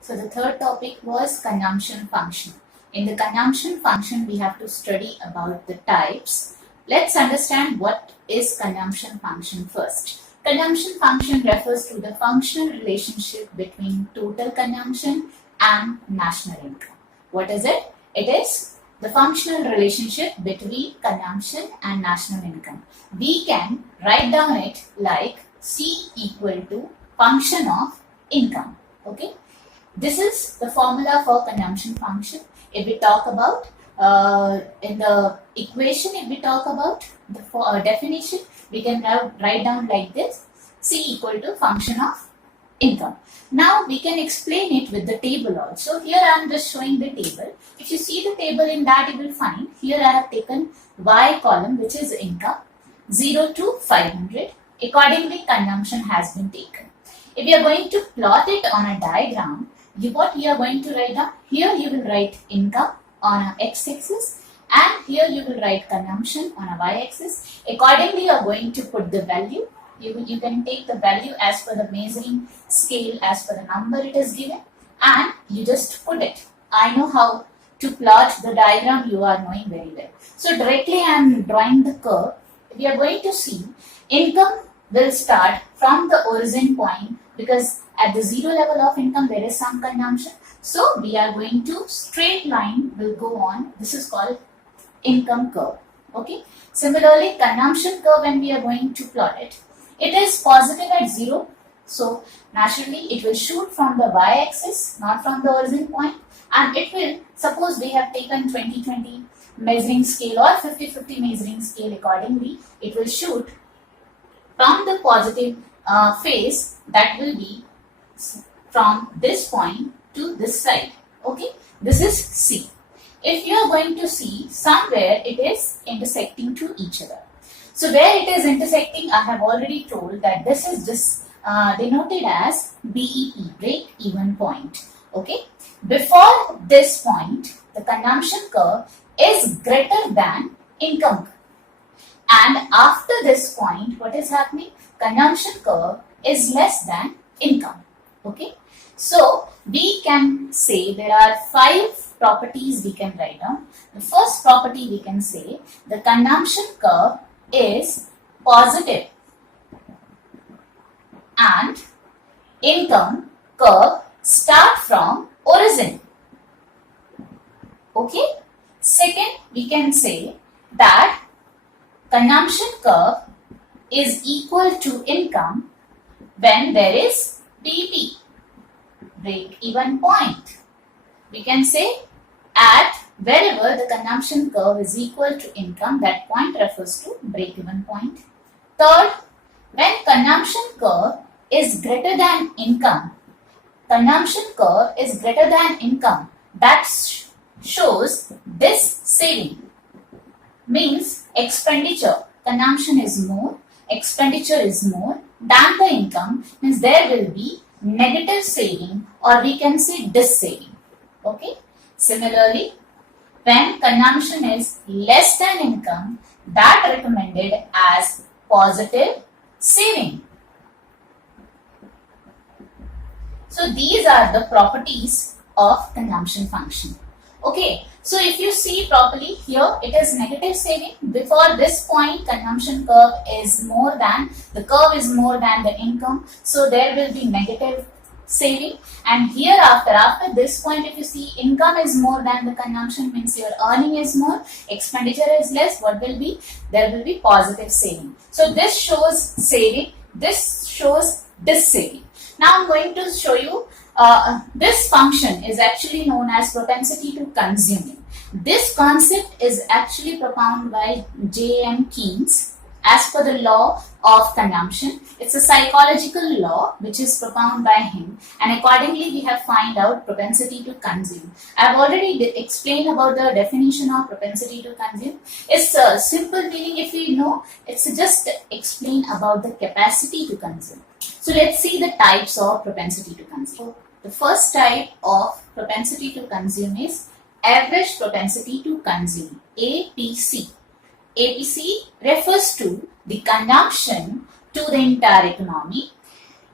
So the third topic was consumption function. In the consumption function, we have to study about the types. Let's understand what is consumption function first. Consumption function refers to the functional relationship between total consumption and national income. What is it? It is the functional relationship between consumption and national income. We can write down it like C equal to function of income. Okay. This is the formula for consumption function. If we talk about in the equation, if we talk about the definition, we can now write down like this: C equal to function of income. Now we can explain it with the table also. Here I am just showing the table. If you see the table, in that you will find here I have taken Y column, which is income, 0 to 500. Accordingly, consumption has been taken. If you are going to plot it on a diagram, what you are going to write down? Here you will write income on a x-axis, and here you will write consumption on a y-axis. Accordingly, you are going to put the value. You can take the value as per the measuring scale, as per the number it is given, and you just put it. I know how to plot the diagram, you are knowing very well. So directly I am drawing the curve. We are going to see income will start from the origin point, because at the zero level of income there is some consumption. So we are going to straight line will go on. This is called income curve. Okay. Similarly, consumption curve, when we are going to plot it, it is positive at 0. So naturally it will shoot from the y-axis, not from the origin point, and it will, suppose we have taken 20-20 measuring scale or 50-50 measuring scale, accordingly it will shoot from the positive phase, that will be from this point to this side. Okay, this is C. If you are going to see somewhere it is intersecting to each other. So where it is intersecting, I have already told that this is just denoted as BEP, break even point. Okay, before this point the consumption curve is greater than income curve, and after this point what is happening? Consumption curve is less than income. Okay, so we can say there are 5 properties we can write down. The first property we can say the consumption curve is positive and income curve start from origin. Okay. Second, we can say that consumption curve is equal to income when there is BP, break even point. We can say at wherever the consumption curve is equal to income, that point refers to break even point. Third, when consumption curve is greater than income, consumption curve is greater than income, that shows this saving, means expenditure, consumption is more, expenditure is more than the income, means there will be negative saving, or we can say dis-saving. Okay. Similarly, when consumption is less than income, that recommended as positive saving. So these are the properties of consumption function. Okay, so if you see properly here, it is negative saving. Before this point, consumption curve is more than, the curve is more than the income. So there will be negative saving. And hereafter, after this point, if you see income is more than the consumption, means your earning is more, expenditure is less, what will be? There will be positive saving. So this shows saving, this shows this saving. Now I'm going to show you this function is actually known as propensity to consuming. This concept is actually propounded by J.M. Keynes as per the law of consumption. It's a psychological law which is propounded by him, and accordingly we have find out propensity to consume. I have already explained about the definition of propensity to consume. It's a simple meaning, if you know, it's just explain about the capacity to consume. So let's see the types of propensity to consume. The first type of propensity to consume is average propensity to consume, APC. APC refers to the consumption to the entire economy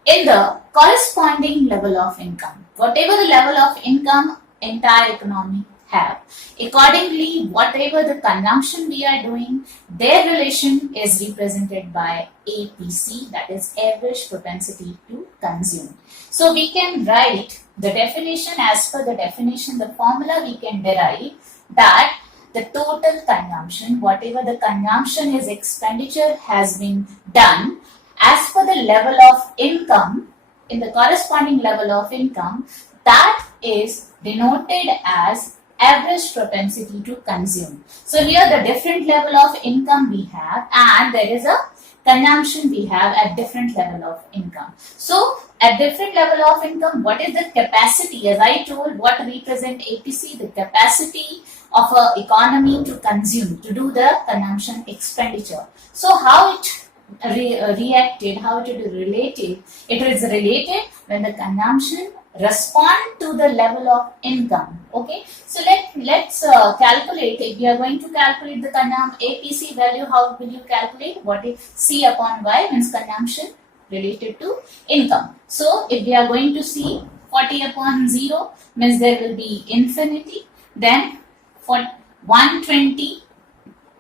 in the corresponding level of income. Whatever the level of income entire economy have, accordingly whatever the consumption we are doing, their relation is represented by APC, that is average propensity to consume. So we can write the definition as per the definition, the formula we can derive that the total consumption, whatever the consumption is expenditure has been done as per the level of income, in the corresponding level of income, that is denoted as average propensity to consume. So here the different level of income we have, and there is a consumption we have at different level of income. So at different level of income, what is the capacity? As I told, what represent APC? The capacity of a economy to consume, to do the consumption expenditure. So how it reacted, how it is related? It is related when the consumption respond to the level of income. Okay, so let's calculate. If we are going to calculate the APC value, how will you calculate? What is C upon Y means consumption related to income. So if we are going to see 40 upon 0 means there will be infinity, then for 120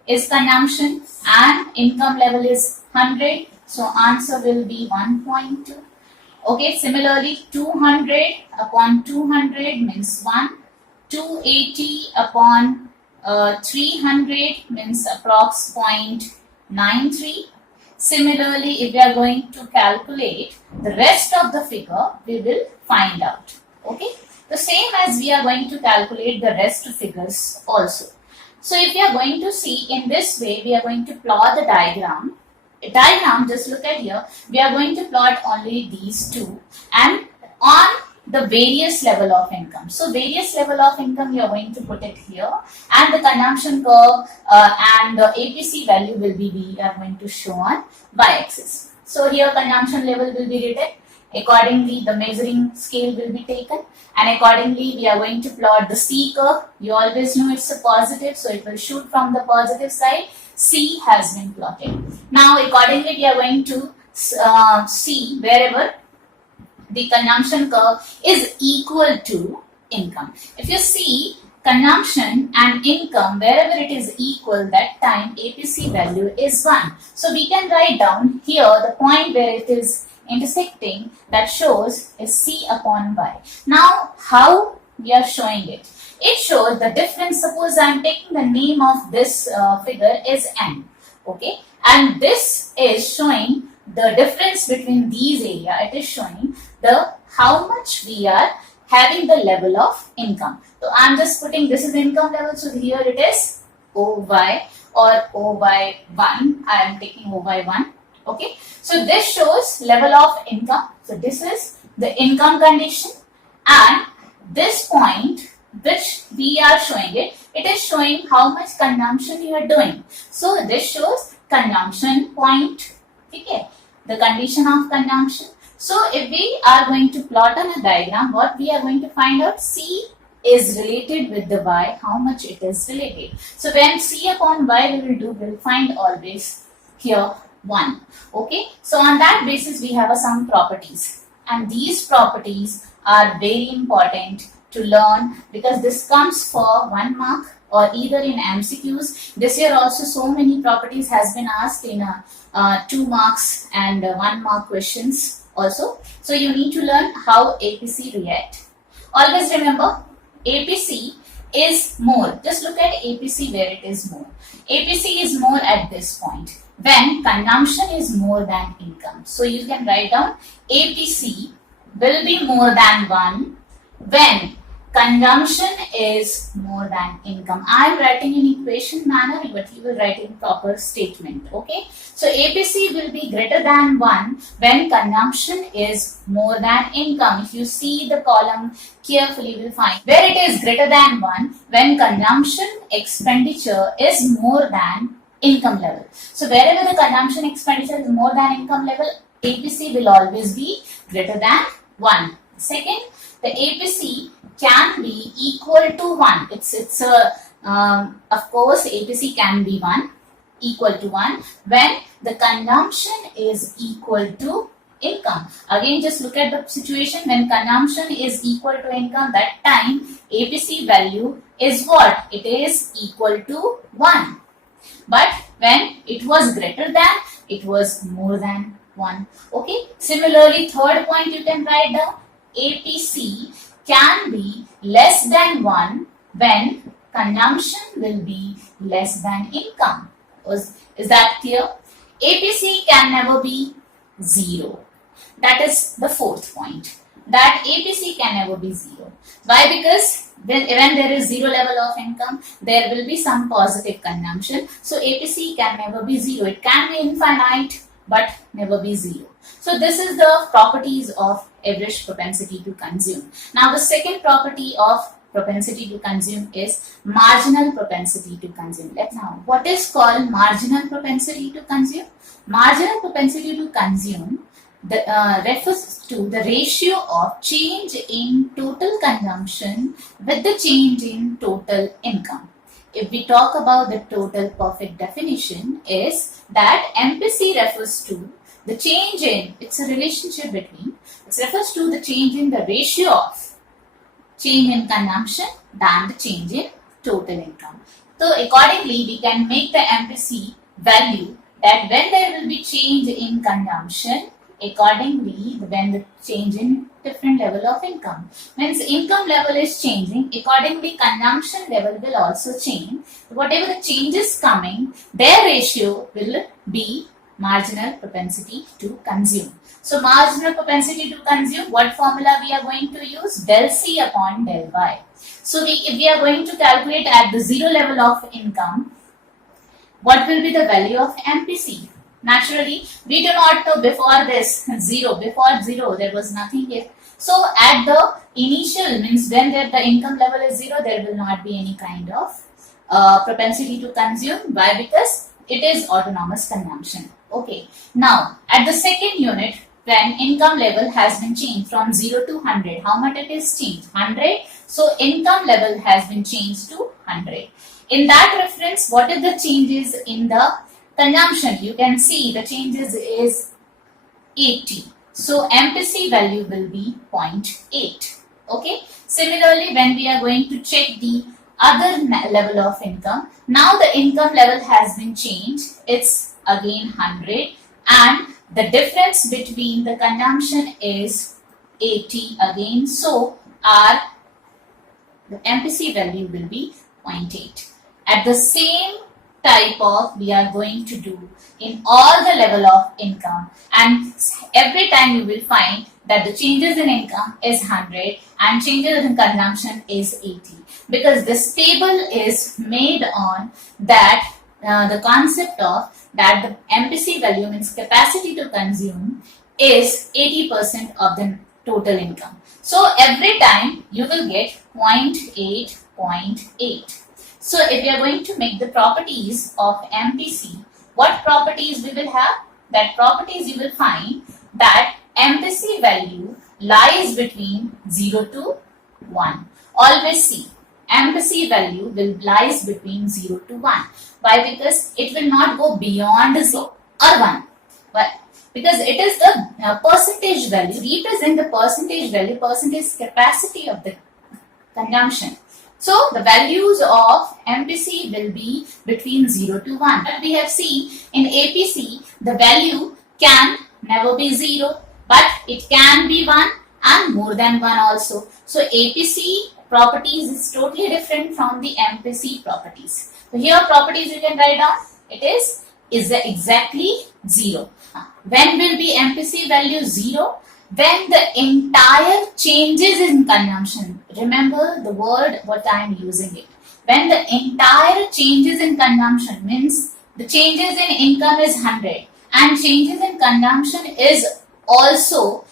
is consumption and income level is 100, so answer will be 1.2. Okay, similarly 200 upon 200 means 1, 280 upon 300 means approx 0.93. Similarly, if we are going to calculate the rest of the figure, we will find out. Okay, the same as we are going to calculate the rest of figures also. So if we are going to see in this way, we are going to plot the diagram. Just look at here, we are going to plot only these two and on the various level of income. So various level of income you are going to put it here, and the consumption curve and the APC value will be, we are going to show on y-axis. So here consumption level will be written, accordingly the measuring scale will be taken, and accordingly we are going to plot the C curve. You always know it's a positive, so it will shoot from the positive side. C has been plotted. Now accordingly we are going to see wherever the consumption curve is equal to income. If you see consumption and income, wherever it is equal, that time APC value is 1. So we can write down here the point where it is intersecting, that shows is C upon Y. Now how we are showing it? It shows the difference. Suppose I am taking the name of this figure is N. Okay, and this is showing the difference between these area. It is showing the how much we are having the level of income. So I am just putting this is income level. So here it is OY or OY1. I am taking OY1. Okay, so this shows level of income. So this is the income condition, and this point which we are showing it, it is showing how much consumption you are doing. So this shows consumption point. Okay, the condition of consumption. So if we are going to plot on a diagram, what we are going to find out, C is related with the Y, how much it is related. So when C upon Y we will do, we will find always here 1. Okay, so on that basis we have some properties, and these properties are very important to learn because this comes for 1 mark or either in MCQs. This year also so many properties has been asked in 2 marks and 1 mark questions also. So you need to learn how APC react. Always remember APC is more. Just look at APC where it is more. APC is more at this point when consumption is more than income. So you can write down APC will be more than 1 when consumption is more than income. I am writing in equation manner, but you will write in proper statement. Okay, so APC will be greater than 1 when consumption is more than income. If you see the column carefully, you will find where it is greater than 1 when consumption expenditure is more than income level. So wherever the consumption expenditure is more than income level, APC will always be greater than 1. Second, the APC can be equal to 1. Of course APC can be 1, equal to 1 when the consumption is equal to income. Again, just look at the situation when consumption is equal to income. That time APC value is what? It is equal to 1. But when it was greater than, it was more than 1. Okay. Similarly, third point you can write down. APC can be less than 1 when consumption will be less than income. Is that clear? APC can never be 0. That is the fourth point. That APC can never be 0. Why? Because when there is 0 level of income, there will be some positive consumption. So APC can never be 0. It can be infinite, but never be 0. So this is the properties of average propensity to consume. Now the second property of propensity to consume is marginal propensity to consume. Let's now, what is called marginal propensity to consume? Marginal propensity to consume refers to the ratio of change in total consumption with the change in total income. If we talk about the total perfect definition, is that MPC refers to the change in, it's a relationship between, it refers to the change in the ratio of change in consumption than the change in total income. So accordingly, we can make the MPC value that when there will be change in consumption, accordingly when the change in different level of income. Means income level is changing, accordingly consumption level will also change. Whatever the change is coming, their ratio will be marginal propensity to consume. So marginal propensity to consume, what formula we are going to use? Del C upon del Y. So if we are going to calculate at the 0 level of income, what will be the value of MPC? Naturally, we do not know before this 0. Before 0, there was nothing here. So at the initial, means when the income level is 0, there will not be any kind of propensity to consume. Why? Because it is autonomous consumption. Okay. Now, at the second unit, when income level has been changed from 0 to 100, how much it is changed? 100. So income level has been changed to 100. In that reference, what is the changes in the consumption? You can see the changes is 80. So MPC value will be 0.8. Okay. Similarly, when we are going to check the other level of income, now the income level has been changed. It's again 100, and the difference between the consumption is 80 again. So our the MPC value will be 0.8. At the same type of we are going to do in all the level of income, and every time you will find that the changes in income is 100 and changes in consumption is 80, because this table is made on that the concept of that the MPC value, means capacity to consume, is 80% of the total income. So every time you will get 0.8, 0.8. So if we are going to make the properties of MPC, what properties we will have? That properties you will find that MPC value lies between 0 to 1. Always see, MPC value will lies between 0 to 1. Why? Because it will not go beyond 0 or 1. Why? Because it is the percentage value, represent the percentage value, percentage capacity of the consumption. So the values of MPC will be between 0 to 1. But we have seen in APC, the value can never be 0, but it can be 1 and more than 1 also. So APC properties is totally different from the MPC properties. So here properties you can write down, it is exactly 0. When will be MPC value 0? When the entire changes in consumption, remember the word what I am using it. When the entire changes in consumption, means the changes in income is 100 and changes in consumption is also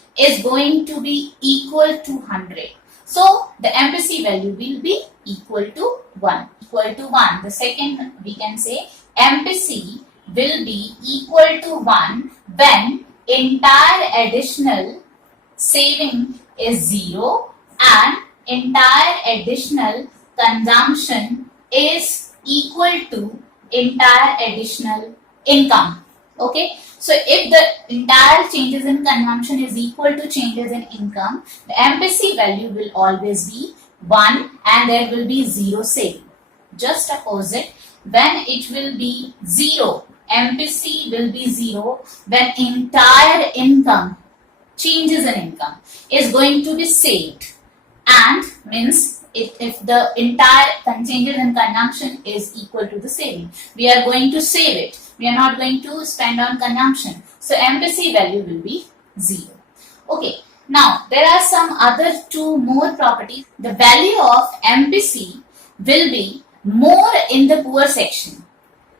going to be equal to 100. So the MPC value will be equal to 1. Equal to 1. The second we can say MPC will be equal to 1 when entire additional saving is 0 and entire additional consumption is equal to entire additional income. Okay, so if the entire changes in consumption is equal to changes in income, the MPC value will always be 1 and there will be 0 saving. Just opposite, when it will be 0, MPC will be 0 when entire income, changes in income, is going to be saved, and means if the entire changes in consumption is equal to the saving, we are going to save it, we are not going to spend on consumption, so MPC value will be 0. Okay, now there are some other two more properties. The value of MPC will be more in the poor section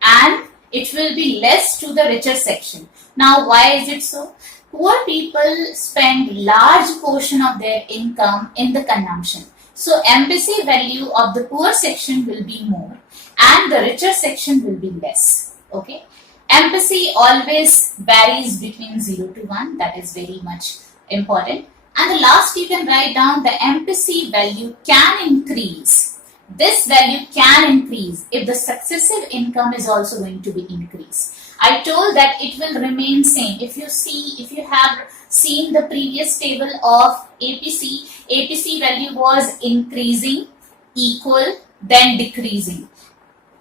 and it will be less to the richer section. Now why is it so? Poor people spend large portion of their income in the consumption. So MPC value of the poor section will be more and the richer section will be less. Okay. MPC always varies between 0 to 1. That is very much important. And the last you can write down, the MPC value can increase. This value can increase if the successive income is also going to be increased. I told that it will remain same. If you have seen the previous table of APC value was increasing, equal, then decreasing.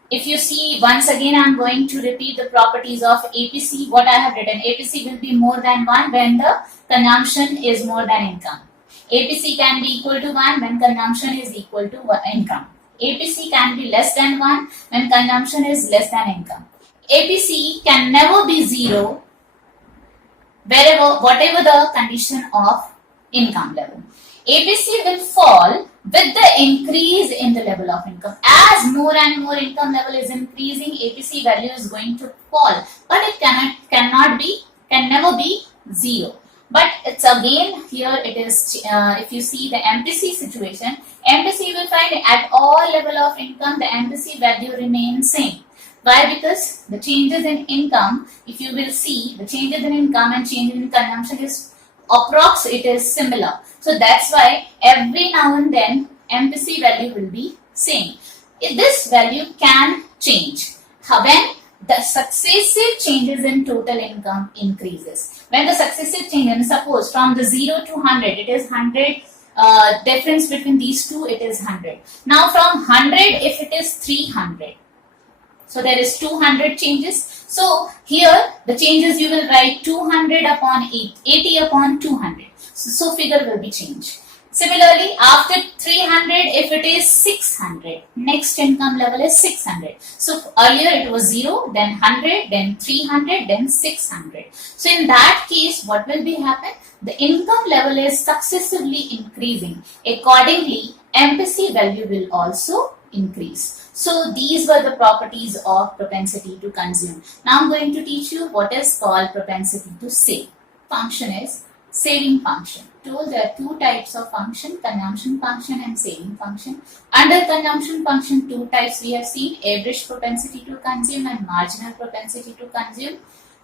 If you see, once again I am going to repeat the properties of APC, what I have written. APC will be more than 1 when the consumption is more than income. APC can be equal to 1 when consumption is equal to income. APC can be less than 1 when consumption is less than income. APC can never be 0 whatever the condition of income level. APC will fall with the increase in the level of income. As more and more income level is increasing, APC value is going to fall, but it can never be 0. But it's again here it is, if you see the MPC situation, MPC will find at all level of income the MPC value remains same. Why? Because the changes in income, if you will see, the changes in income and changes in consumption is it is similar. So that's why every now and then MPC value will be same. This value can change when the successive changes in total income increases. When the successive changes, suppose from the 0 to 100, it is 100. Difference between these two, it is 100. Now from 100, if it is 300. So there is 200 changes. So here the changes you will write 200 upon 80 upon 200. So figure will be changed. Similarly, after 300, if it is 600, next income level is 600. So earlier it was 0, then 100, then 300, then 600. So in that case, what will be happen? The income level is successively increasing. Accordingly, MPC value will also increase. So these were the properties of propensity to consume. Now I'm going to teach you what is called propensity to save. Function is saving function. Told there are two types of function, consumption function and saving function. Under consumption function, two types we have seen, average propensity to consume and marginal propensity to consume.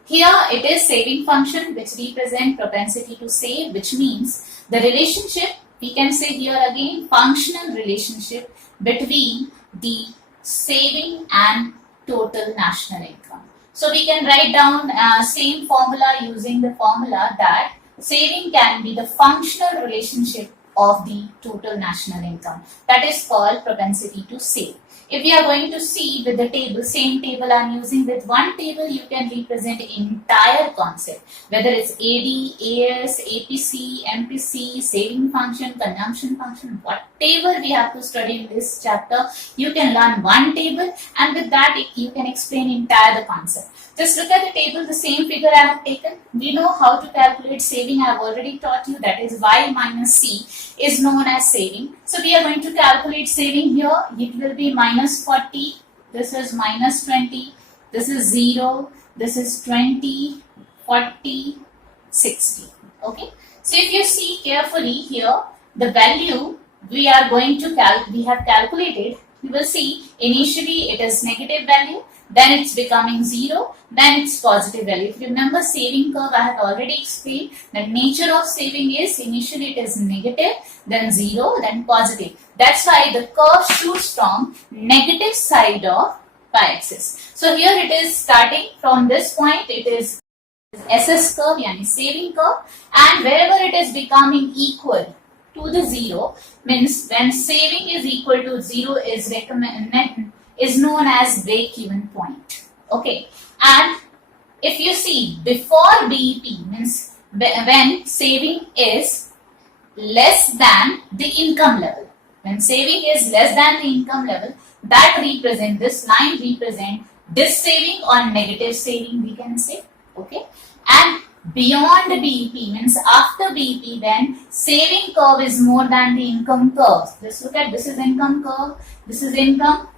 Here it is saving function which represent propensity to save, which means the relationship, we can say here again, functional relationship between the saving and total national income. So we can write down same formula using the formula that saving can be the functional relationship of the total national income. That is called propensity to save. If we are going to see with the table, same table I am using, with one table you can represent entire concept, whether it's AD, AS, APC, MPC, saving function, consumption function, whatever we have to study in this chapter, you can learn one table and with that you can explain entire the concept. Just look at the table, the same figure I have taken. We know how to calculate saving. I have already taught you, that is Y minus C is known as saving. So we are going to calculate saving here. It will be minus 40. This is minus 20. This is 0. This is 20, 40, 60. Okay. So if you see carefully here, the value we are going to we have calculated, you will see initially it is negative value. Then it's becoming 0, then it's positive value. If you remember saving curve, I have already explained that nature of saving is initially it is negative, then 0, then positive. That's why the curve shoots from negative side of y-axis. So here it is starting from this point, it is SS curve, yani saving curve, and wherever it is becoming equal to the 0, means when saving is equal to 0 is known as break-even point. Okay, and if you see before BEP, means when saving is less than the income level, when saving is less than the income level, that represent, this line represent this saving or negative saving, we can say. Okay, and beyond BEP, means after BEP, when saving curve is more than the income curve. Just look at, this is income curve, this is income.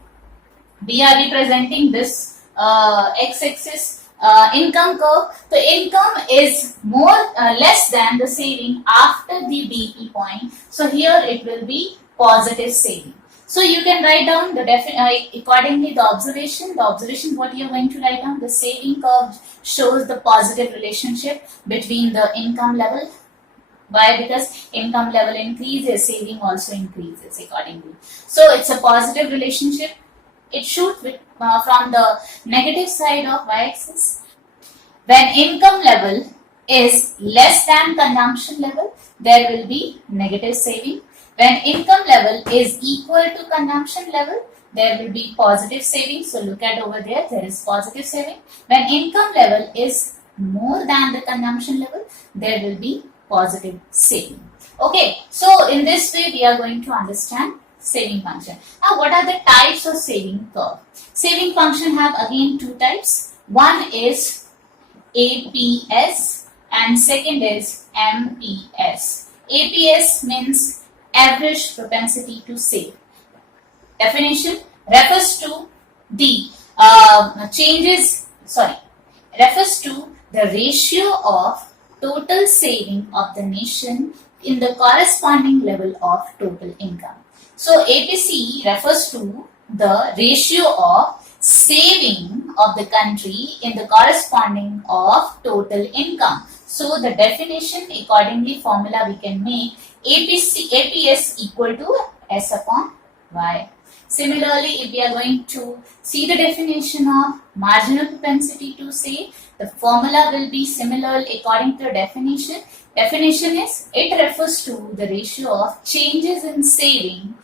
We are representing this x-axis income curve. So income is less than the saving after the BEP point. So here it will be positive saving. So you can write down the accordingly the observation. The observation, what you are going to write down, the saving curve shows the positive relationship between the income level. Why? Because income level increases, saving also increases accordingly. So it's a positive relationship. It shoots from the negative side of y-axis. When income level is less than consumption level, there will be negative saving. When income level is equal to consumption level, there will be positive saving. So look at over there, there is positive saving. When income level is more than the consumption level, there will be positive saving. Okay, so in this way we are going to understand saving function. Now what are the types of saving curve? Saving function have again two types. One is APS and second is MPS. APS means average propensity to save. Definition refers to the refers to the ratio of total saving of the nation in the corresponding level of total income. So APC refers to the ratio of saving of the country in the corresponding of total income. So the definition, accordingly formula we can make APS equal to S upon Y. Similarly, if we are going to see the definition of marginal propensity to save, the formula will be similar according to the definition. Definition is, it refers to the ratio of changes in saving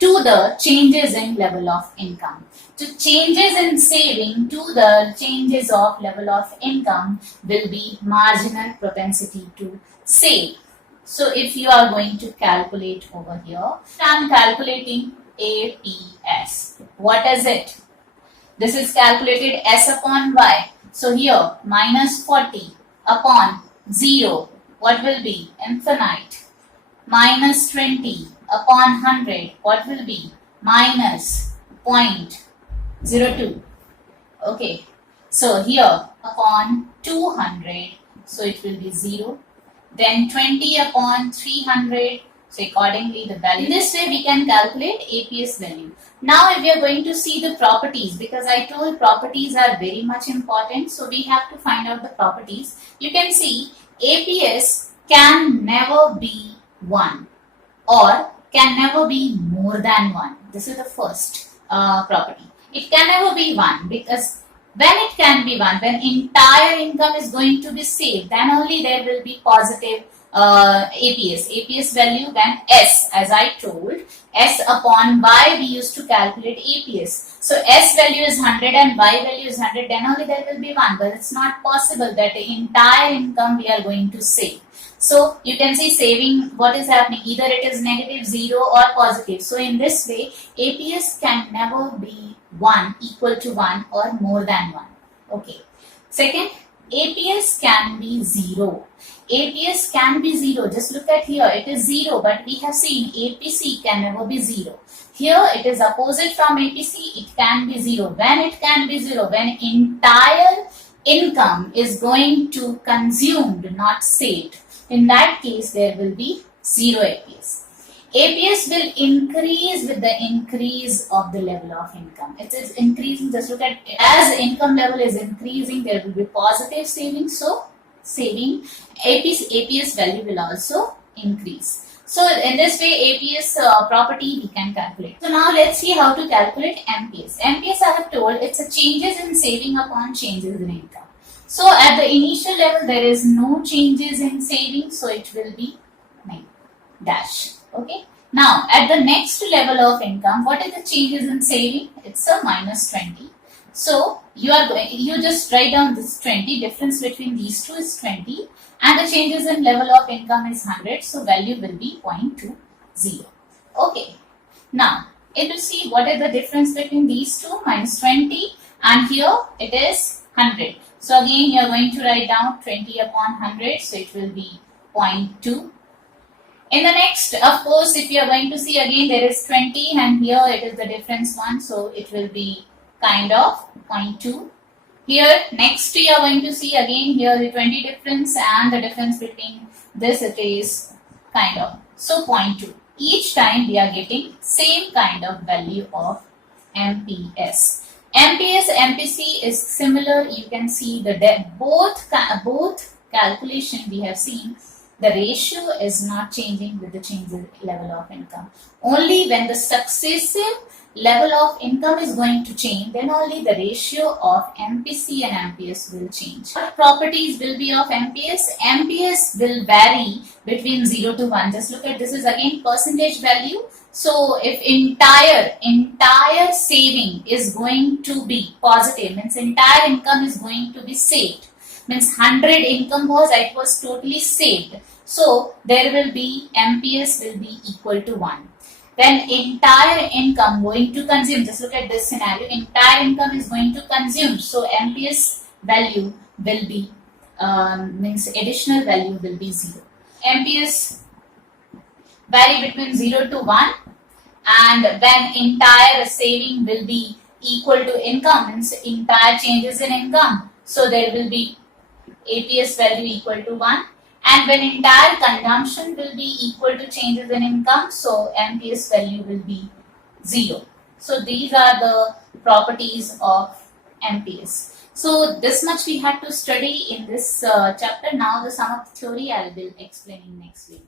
to the changes in level of income. To changes in saving to the changes of level of income will be marginal propensity to save. So if you are going to calculate over here, I am calculating APS. What is it? This is calculated S upon Y. So here minus 40 upon 0. What will be? Infinite. Minus 20 upon 100. What will be? Minus 0.02. Okay. So here upon 200. So it will be 0. Then 20 upon 300. So accordingly the value. In this way we can calculate APS value. Now if we are going to see the properties, because I told properties are very much important. So we have to find out the properties. You can see APS can never be 1 or can never be more than 1. This is the first property. It can never be 1 because when it can be 1, when entire income is going to be saved, then only there will be positive APS. APS value when S, as I told, S upon Y we used to calculate APS. So S value is 100 and Y value is 100, then only there will be 1. But it's not possible that the entire income we are going to save. So you can see saving, what is happening? Either it is negative, 0 or positive. So in this way, APS can never be 1 equal to 1 or more than 1. Okay. Second, APS can be 0. APS can be 0. Just look at here. It is 0, but we have seen APC can never be 0. Here it is opposite from APC. It can be 0. When it can be 0? When entire income is going to consumed, not saved. In that case, there will be 0 APS. APS will increase with the increase of the level of income. It is increasing. Just look at, as income level is increasing, there will be positive saving. So saving APS value will also increase. So in this way, APS property we can calculate. So now let's see how to calculate MPS. MPS, I have told, it's a changes in saving upon changes in income. So at the initial level there is no changes in saving, so it will be dash. Okay. Now at the next level of income, what is the changes in saving? It's a minus 20. So you just write down this 20, difference between these two is 20, and the changes in level of income is 100, so value will be 0.20. Okay. Now if you see what is the difference between these two, minus 20, and here it is 100. So again you are going to write down 20 upon 100, so it will be 0.2. In the next, of course, if you are going to see again, there is 20 and here it is the difference 1, so it will be kind of 0.2. Here next you are going to see again here the 20 difference, and the difference between this it is kind of, so 0.2. Each time we are getting same kind of value of MPS. MPS MPC is similar. You can see the both calculation we have seen. The ratio is not changing with the change in level of income. Only when the successive level of income is going to change, then only the ratio of MPC and MPS will change. What properties will be of MPS? MPS will vary between 0 to 1. Just look at this is again percentage value. So if entire saving is going to be positive, means entire income is going to be saved. Means 100 income was, it was totally saved. So there will be MPS will be equal to 1. Then entire income going to consume, just look at this scenario, entire income is going to consume. So MPS value will be, means additional value will be 0. MPS vary between 0 to 1, and when entire saving will be equal to income, means entire changes in income. So there will be APS value equal to 1, and when entire consumption will be equal to changes in income, so MPS value will be 0. So these are the properties of MPS. So this much we had to study in this chapter. Now the sum of theory I will be explaining next week.